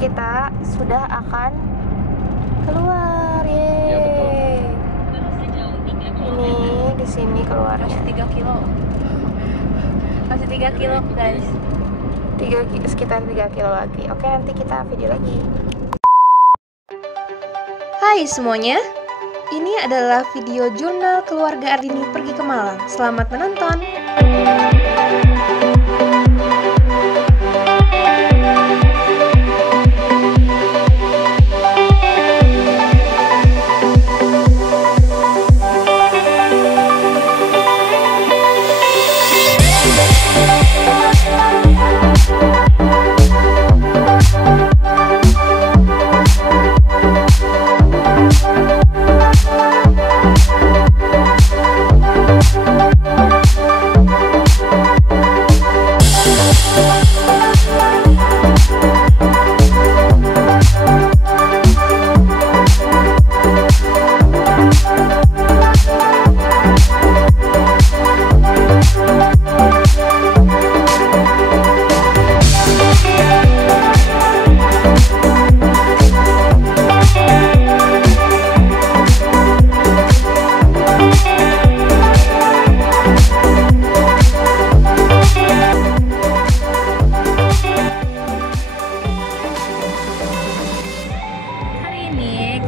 kita sudah akan keluar, Ya, betul. Ini di sini keluarnya. Masih 3 kilo. Masih 3 kilo, guys. Sekitar 3 kilo lagi. Oke, nanti kita video lagi. Hai semuanya, ini adalah video jurnal keluarga Ardini pergi ke Malang. Selamat menonton.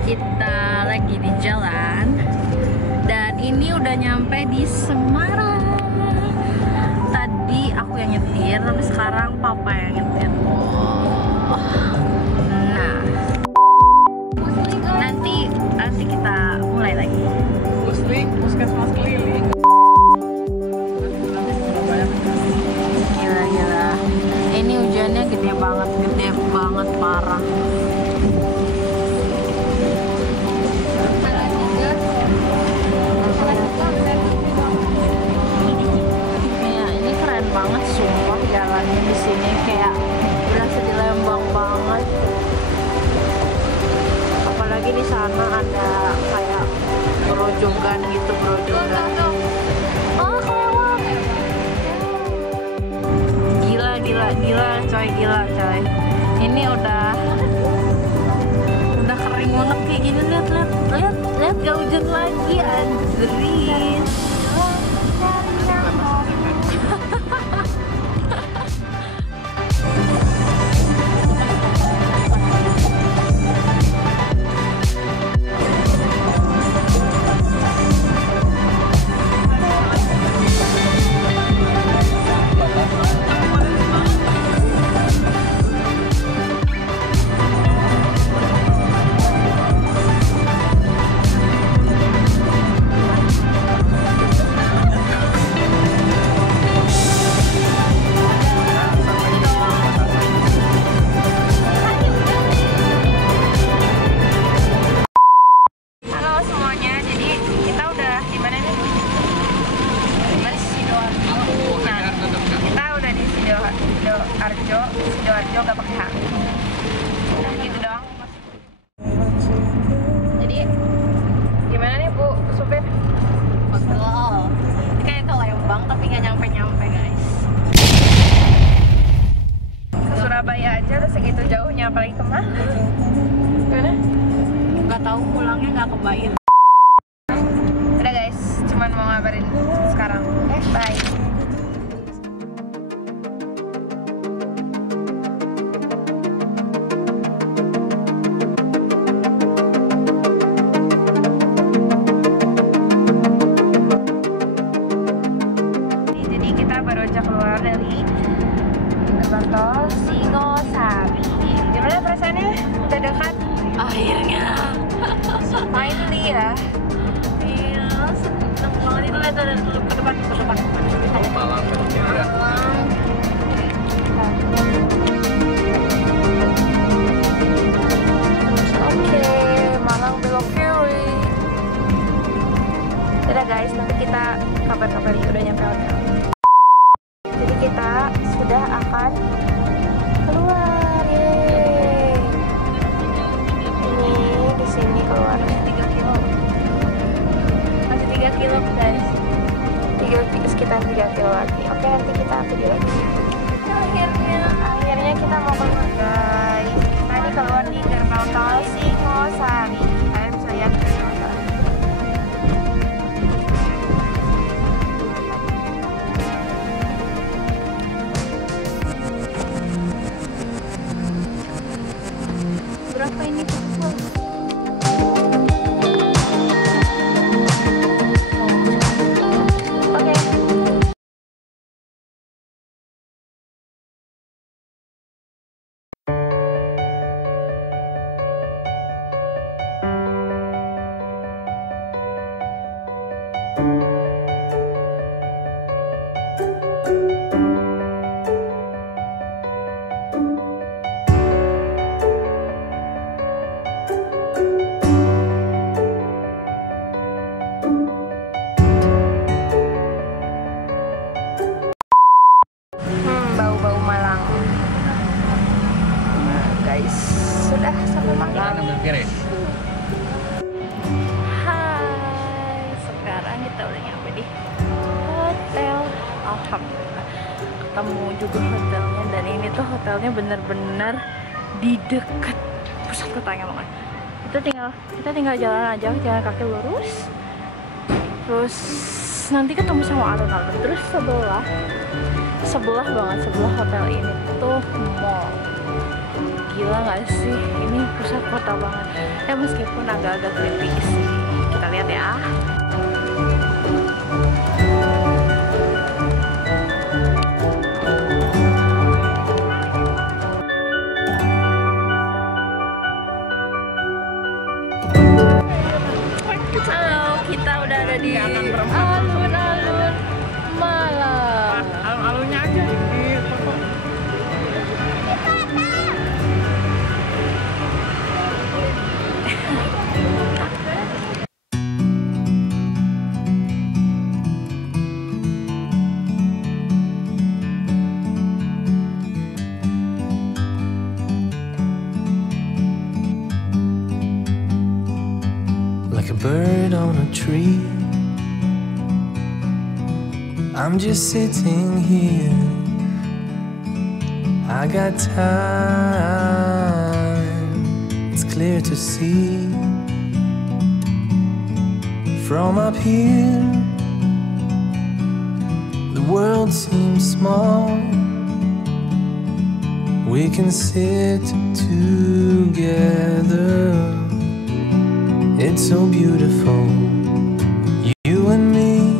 Kita lagi di jalan dan ini udah nyampe di Semarang. Tadi aku yang nyetir, tapi sekarang papa yang nyetir. Nah, nanti kita mulai lagi. Puskesmas keliling. Gila. Ini hujannya gede banget parah. Banget sumpah, jalannya di sini kayak berasa di Lembang banget. Apalagi di sana ada kayak berojogan gitu, Oh, kelewat. Gila coy. Ini udah kering banget kayak gini. Lihat gak hujan lagi, anjir. Sidoarjo gak pakai H. Nah, gitu doang. Jadi gimana nih Bu supir? Betul. Kayak ke Lembang tapi nggak nyampe guys. Ke Surabaya aja udah segitu jauhnya, apalagi ke mana? Gimana? Nggak tahu, pulangnya nggak kebayang. Udah guys, cuman mau ngabarin sekarang. Bye. Tol Singosari. Gimana perasaannya? Udah dekat? Akhirnya. Finally ya. Iya, seneng banget. Itu lihat ada ke depan. Malang ya. Oke, Malang belok kiri. Dadah guys, nanti kita kabar-kabari udah nyampe hotel. Jadi kita sudah akan keluar, Ini di sini keluarnya 3 kilo. berapa ini? Oke. Bau-bau Malang. Nah, guys, sudah sampai Malang. Ambil kiri. Hai, sekarang kita udah nyampe di hotel. Alhamdulillah ketemu juga hotelnya, dan ini tuh hotelnya bener-bener di dekat pusat kotanya banget. Kita tinggal jalan aja, jalan kaki lurus, terus nanti ketemu sama alun-alun. Terus sebelah banget, sebelah hotel ini tuh mall. Gila nggak sih, ini pusat kota banget ya, meskipun agak-agak creepy sih. Kita lihat ya. Halo, kita udah ada di alun-alun Malang. Alun-alunnya aja di foto. Like a bird on a tree, I'm just sitting here. I got time, it's clear to see. From up here, the world seems small. We can sit together. It's so beautiful, you and me.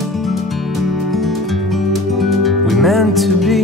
We meant to be.